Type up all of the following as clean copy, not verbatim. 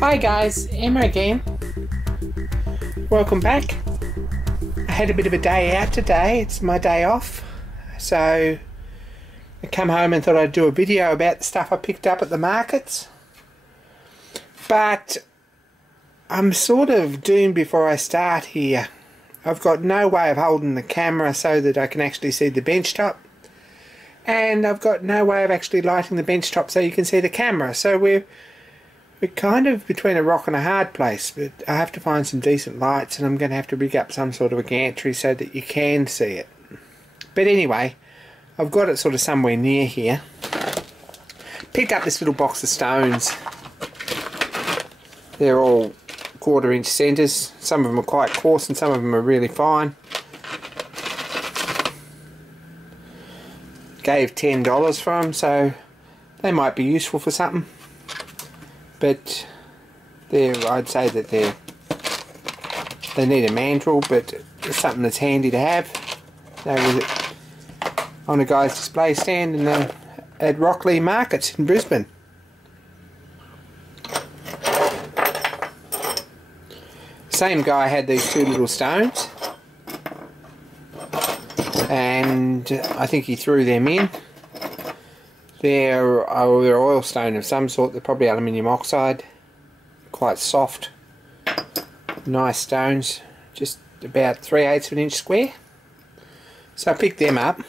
Hi guys, Emma again. Welcome back. I had a bit of a day out today. It's my day off. So I come home and thought I'd do a video about the stuff I picked up at the markets. But I'm sort of doomed before I start here. I've got no way of holding the camera so that I can actually see the bench top. And I've got no way of actually lighting the bench top so you can see the camera. So we're kind of between a rock and a hard place, but I have to find some decent lights, and I'm going to have to rig up some sort of a gantry so that you can see it. But anyway, I've got it sort of somewhere near here. Picked up this little box of stones. They're all 1/4 inch centres. Some of them are quite coarse and some of them are really fine. Gave $10 for them, so they might be useful for something. But I'd say that they need a mandrel, but it's something that's handy to have. They was on a guy's display stand at Rocklea markets in Brisbane. Same guy had these two little stones, and I think he threw them in. They're oil stone of some sort. They're probably aluminium oxide. Quite soft. Nice stones. Just about 3/8 of an inch square. So I picked them up.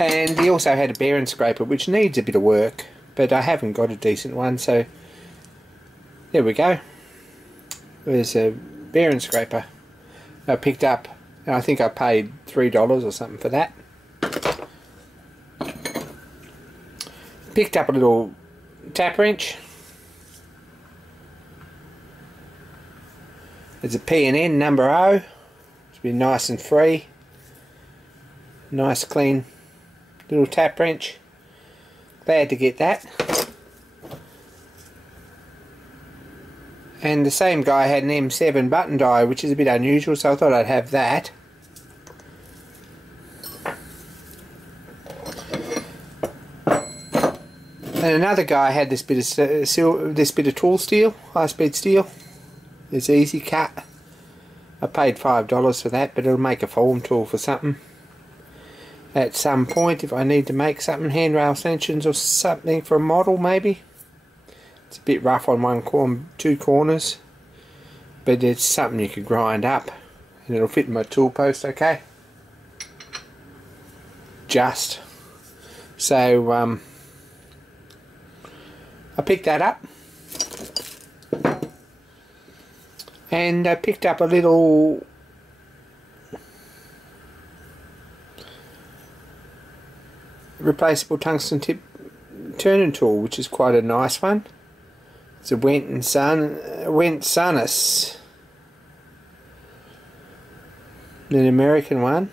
And he also had a bearing scraper, which needs a bit of work. But I haven't got a decent one, so there we go. There's a bearing scraper I picked up. And I think I paid $3 or something for that. Picked up a little tap wrench. It's a P&N number O. It's been nice and free. Nice clean little tap wrench. Glad to get that. And the same guy had an M7 button die, which is a bit unusual, so I thought I'd have that. And another guy had this bit of tool steel, high-speed steel. It's easy cut. I paid $5 for that, but it'll make a form tool for something. At some point, if I need to make something, handrail extensions or something for a model, maybe. It's a bit rough on two corners, but it's something you could grind up, and it'll fit in my tool post, okay? Just. So, I picked that up, and I picked up a little replaceable tungsten tip turning tool, which is quite a nice one. It's a Wendt Sanus, an American one.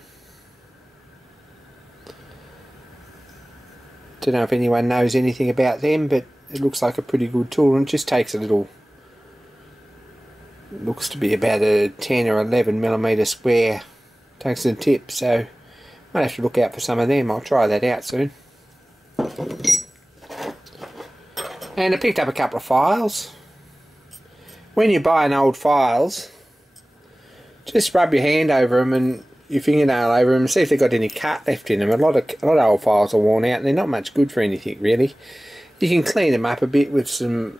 Don't know if anyone knows anything about them, but it looks like a pretty good tool, and it just takes a little, looks to be about a 10 or 11 millimeter square tungsten tip, so might have to look out for some of them. I'll try that out soon. And I picked up a couple of files. When you buy an old files, just rub your hand over them and your fingernail over them and see if they've got any cut left in them. A lot of old files are worn out and they're not much good for anything really. You can clean them up a bit with some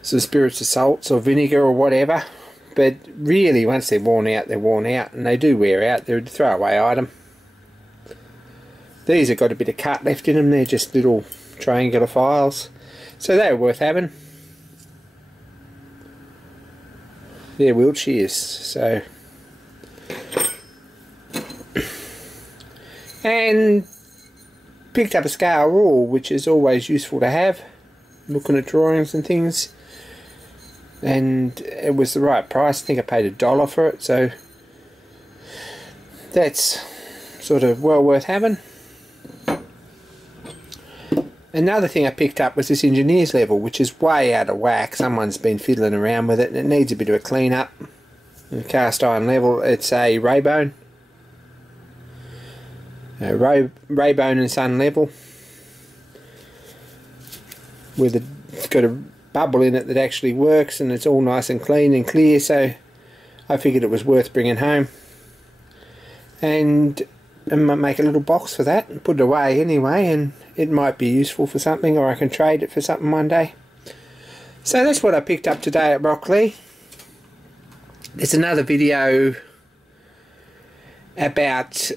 spirits of salts or vinegar or whatever, but really once they're worn out, and they do wear out. They're a throwaway item. These have got a bit of cut left in them. They're just little triangular files, so they're worth having. They're Wiltshires, so. And picked up a scale rule, which is always useful to have, looking at drawings and things, and it was the right price. I think I paid $1 for it, so that's sort of well worth having. Another thing I picked up was this engineer's level, which is way out of whack. Someone's been fiddling around with it and it needs a bit of a clean up. The cast iron level, it's a Raybone. Raybone and Son level. It's got a bubble in it that actually works, and it's all nice and clean and clear, so I figured it was worth bringing home. And I might make a little box for that and put it away anyway, and it might be useful for something, or I can trade it for something one day. So that's what I picked up today at Rocklea. There's another video about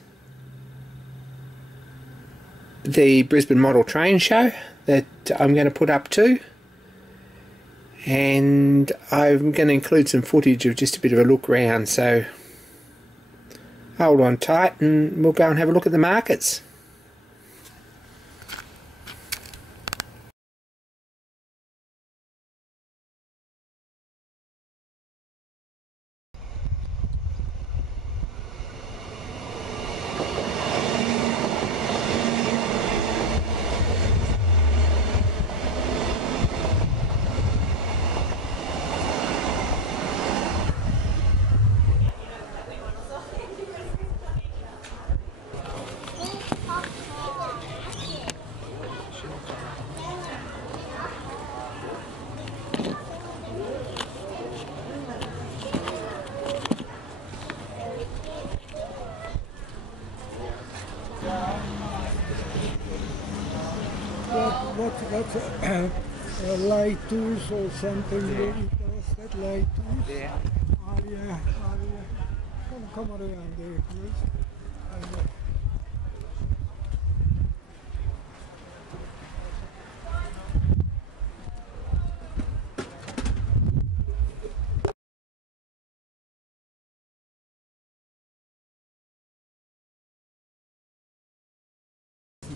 the Brisbane Model Train Show that I'm going to put up too, and I'm going to include some footage of just a bit of a look round, so hold on tight and we'll go and have a look at the markets. Light tools or something, yeah. That light tools. Yeah. Come around there, please.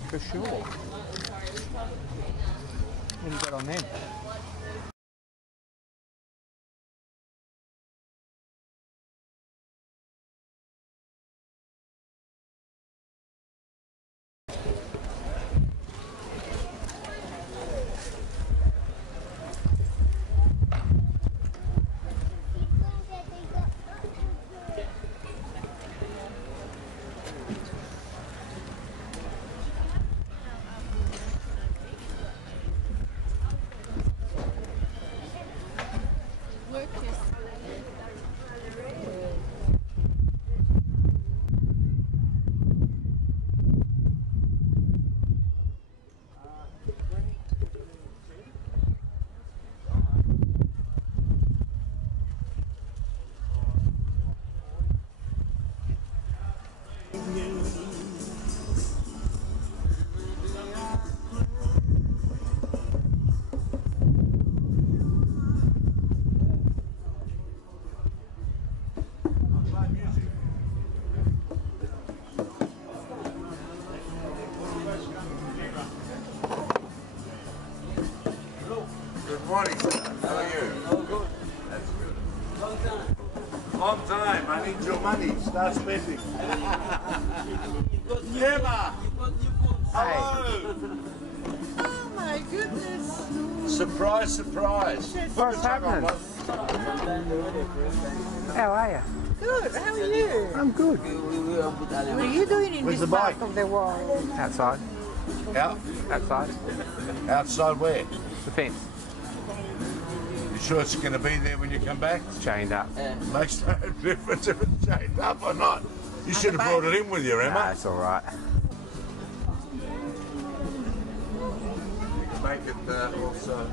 For sure. What do you got on them? Good morning, sir. How are you? Oh, good. That's good. Long time. Long time. I need your money. Start spending. Emma! Hello! Oh my goodness! Surprise, surprise. What's happening? How are you? Good, how are you? I'm good. What are you doing in Where's this the part bike? of the world? Outside. Out? Outside. Outside where? The fence. You sure it's going to be there when you come back? It's chained up. Makes no difference if it's chained up or not. You should have brought it in with you, Emma. Nah, it's alright. You can make it also.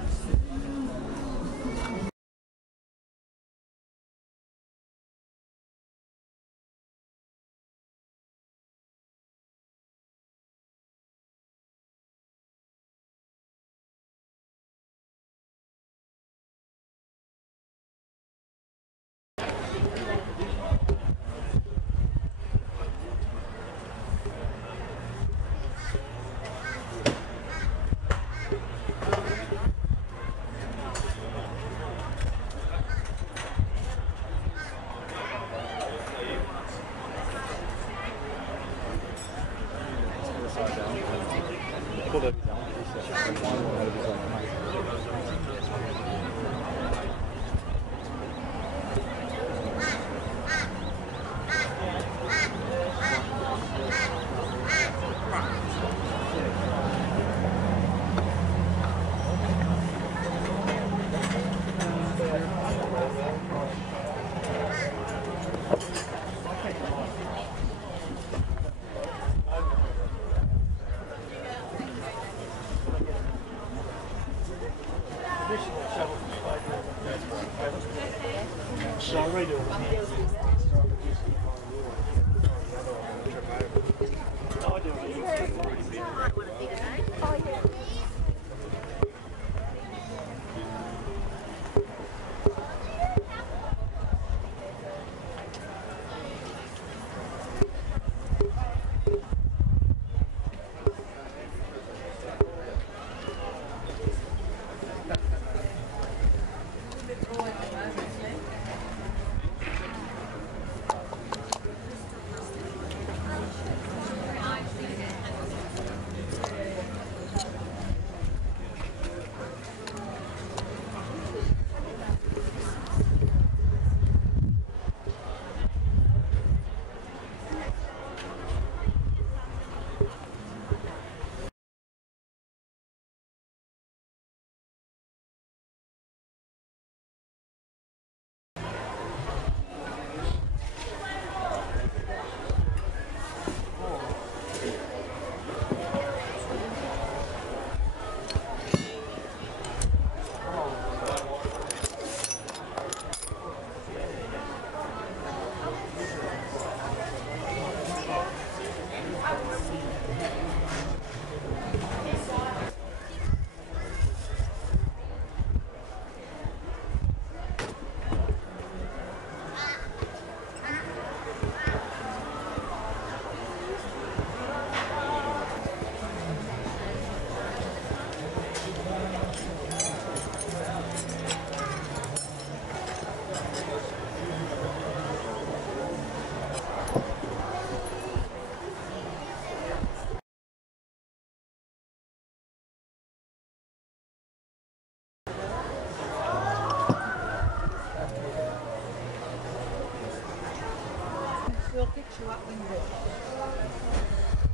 We'll fix you up when you're ready.